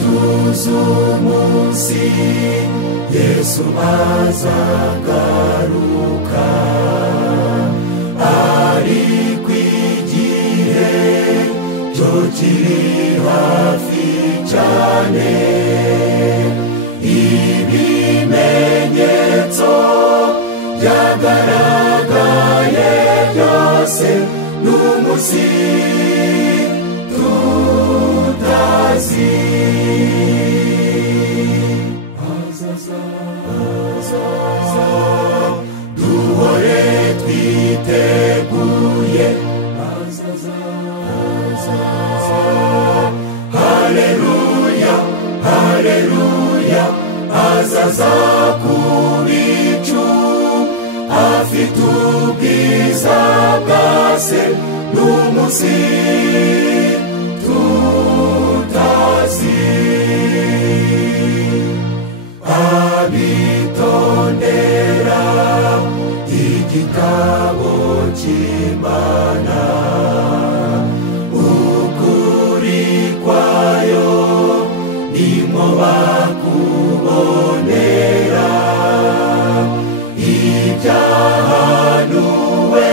tuzumunsi Yesu azagaruka ari kwigihe cyo kiri hafi cyane ibimenyetso byagaragaye byose n'umunsi tutazi azaza duhore twiteguye azaza haleluya haleluya azaza ku bicu afite ubwiza bwase n'umunsi tutazi abitondera igitabo cy'Imana ukuri kwayo nimwo bakubonera ibyahanuwe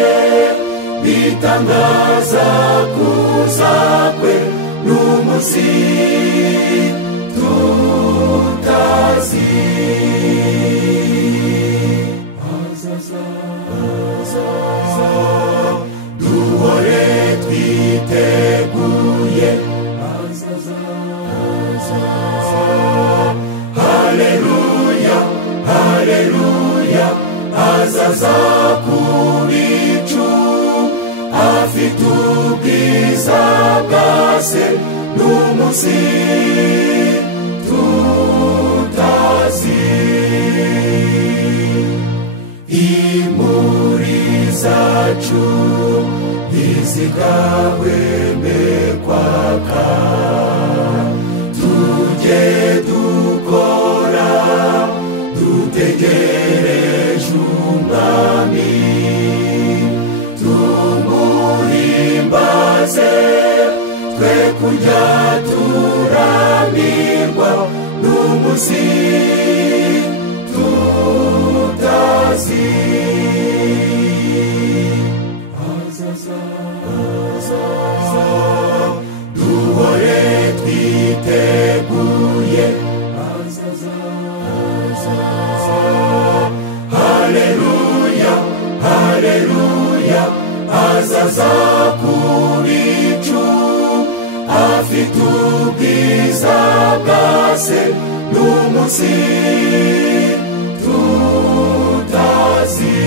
bitangaza kuza kwe n'umunsi tutazi azaza duhore twiteguye azaza haleluya haleluya azaza ku bicu afite ubwiza bwase n'umunsi tutazi imuri zacu ntizigahweme kwaka tujye dukora dutegereje umwami tumuhimbaze twe kujya turambirwa n'umunsi tutazi azaza duhore twiteguye azaza haleluya haleluya azaza ku bicu afite ubwiza bwase n'umunsi tutazi